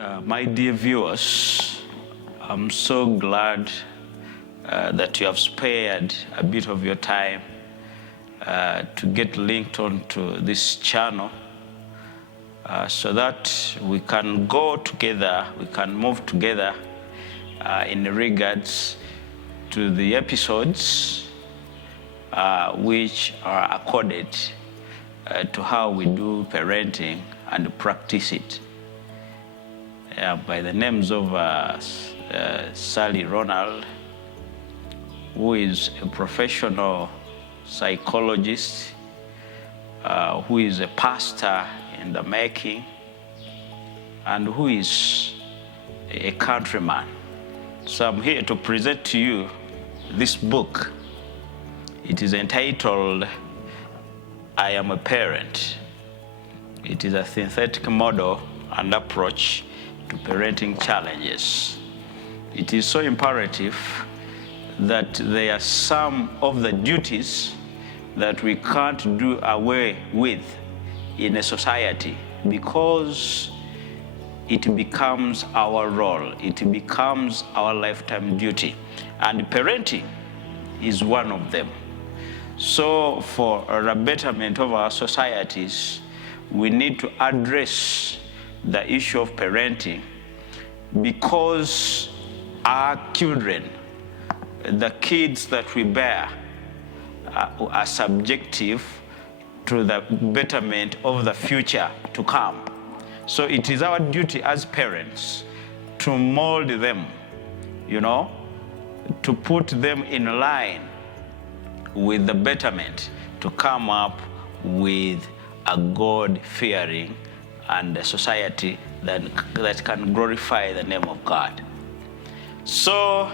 My dear viewers, I'm so glad that you have spared a bit of your time to get linked onto this channel so that we can go together, we can move together in regards to the episodes which are accorded to how we do parenting and practice it. By the names of Ssali, Ronald, who is a professional psychologist, who is a pastor in the making, and who is a countryman. So I'm here to present to you this book. It is entitled, I Am a Parent. It is a synthetic model and approach to parenting challenges. It is so imperative that there are some of the duties that we can't do away with in a society because it becomes our role, it becomes our lifetime duty, and parenting is one of them. So for a betterment of our societies, we need to address the issue of parenting because our children, the kids that we bear, are subjective to the betterment of the future to come. So it is our duty as parents to mold them, to put them in line with the betterment, to come up with a God-fearing and a society that can glorify the name of God. So,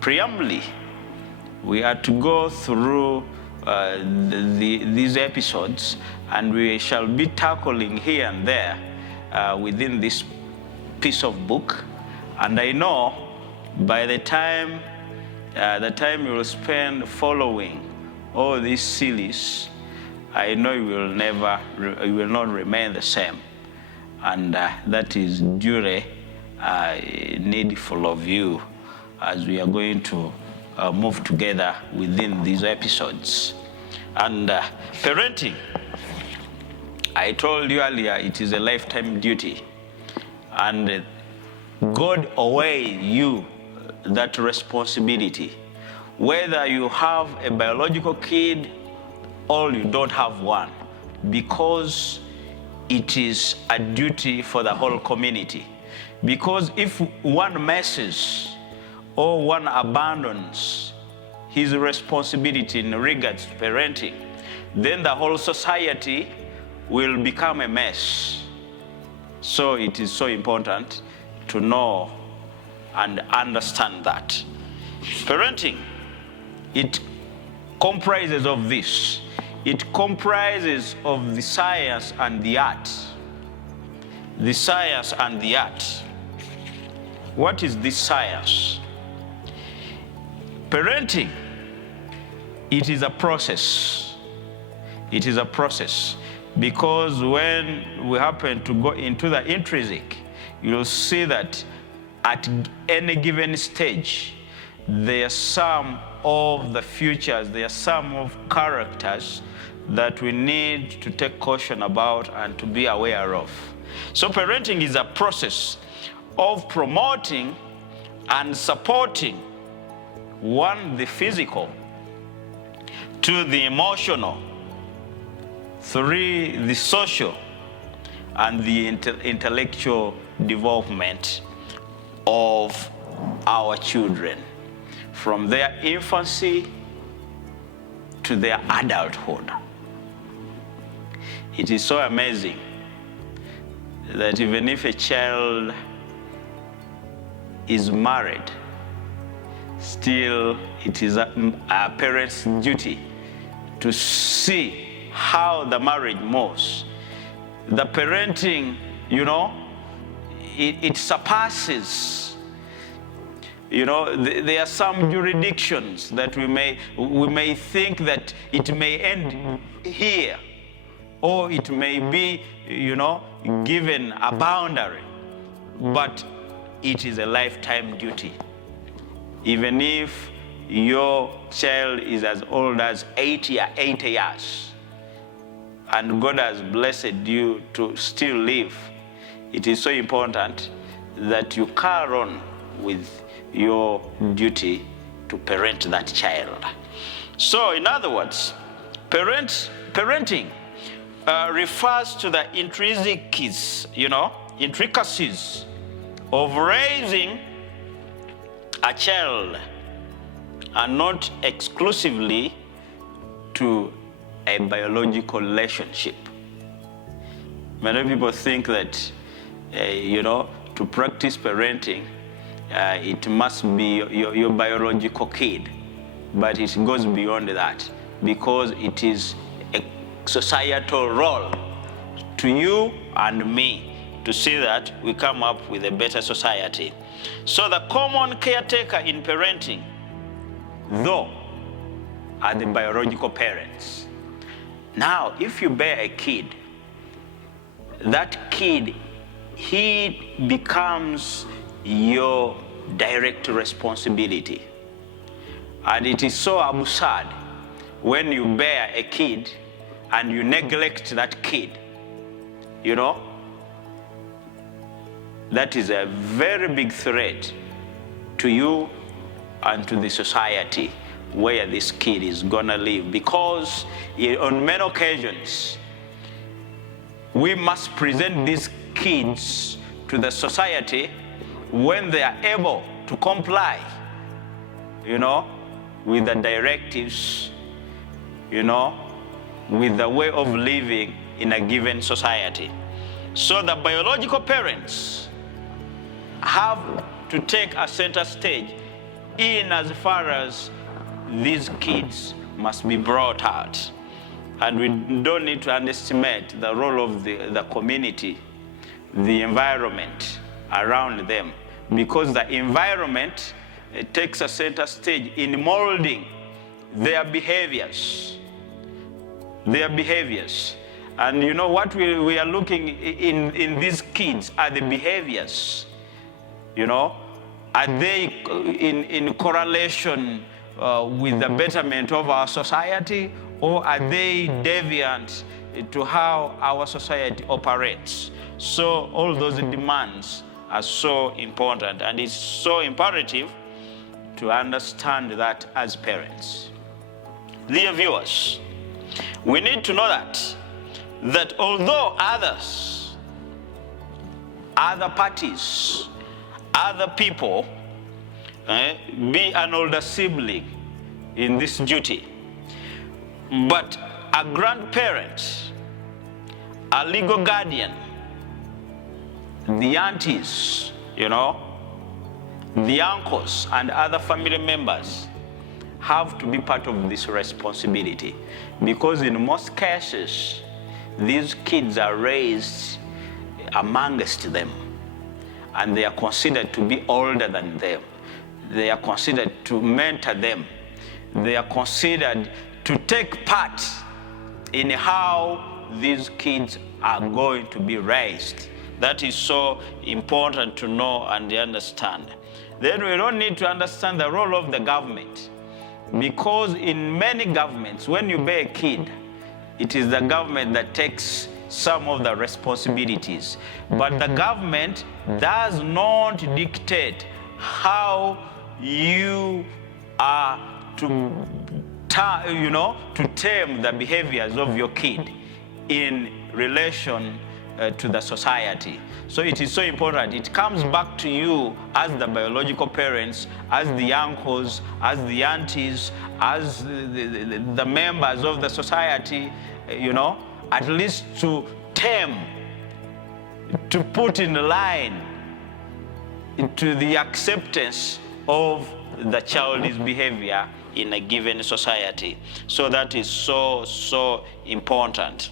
preambly, we are to go through these episodes, and we shall be tackling here and there within this piece of book. And I know by the time you will spend following all these series, I know you will not remain the same. And that is duly needful of you as we are going to move together within these episodes. And parenting, I told you earlier, it is a lifetime duty. And God owes you that responsibility. Whether you have a biological kid or you don't have one, because it is a duty for the whole community. Because if one messes or one abandons his responsibility in regards to parenting, then the whole society will become a mess. So it is so important to know and understand that. Parenting, it comprises of this. It comprises of the science and the art. The science and the art. What is this science? Parenting, it is a process. It is a process because when we happen to go into the intrinsic, you'll see that at any given stage, there are some of the features, there are some of characters that we need to take caution about and to be aware of. So parenting is a process of promoting and supporting, one, the physical, two, the emotional, three, the social, and the intellectual development of our children from their infancy to their adulthood. It is so amazing that even if a child is married, still it is a parent's duty to see how the marriage moves. The parenting, it surpasses. There are some jurisdictions that we may think that it may end here. or it may be, given a boundary, but it is a lifetime duty. Even if your child is as old as 80 years, and God has blessed you to still live, it is so important that you carry on with your duty to parent that child. So in other words, parenting refers to the intricacies of raising a child, and not exclusively to a biological relationship. Many people think that, to practice parenting, it must be your biological kid, but it goes beyond that, because it is a societal role to you and me to see that we come up with a better society. So the common caretaker in parenting, though, are the biological parents. Now, if you bear a kid, that kid, he becomes your direct responsibility. And it is so absurd when you bear a kid and you neglect that kid. That is a very big threat to you and to the society where this kid is gonna live, because on many occasions we must present these kids to the society when they are able to comply, with the directives, with the way of living in a given society. So the biological parents have to take a center stage in as far as these kids must be brought out. And we don't need to underestimate the role of the community, the environment around them, because the environment takes a center stage in molding their behaviors. And what we are looking in these kids are the behaviors. Are they in correlation with the betterment of our society, or are they deviant to how our society operates? So all those demands are so important, and it's so imperative to understand that as parents. Dear viewers, we need to know that although other parties, other people, be an older sibling in this duty, but a grandparent, a legal guardian, the aunties, the uncles and other family members have to be part of this responsibility, because in most cases these kids are raised amongst them, and they are considered to be older than them. They are considered to mentor them. They are considered to take part in how these kids are going to be raised. That is so important to know and understand. Then we don't need to understand the role of the government, because in many governments, when you bear a kid, it is the government that takes some of the responsibilities. But the government does not dictate how you are to tame the behaviors of your kid in relation to the society. So it is so important. It comes back to you as the biological parents, as the uncles, as the aunties, as the members of the society, at least to tame, to put in line into the acceptance of the child's behavior in a given society. So that is so important.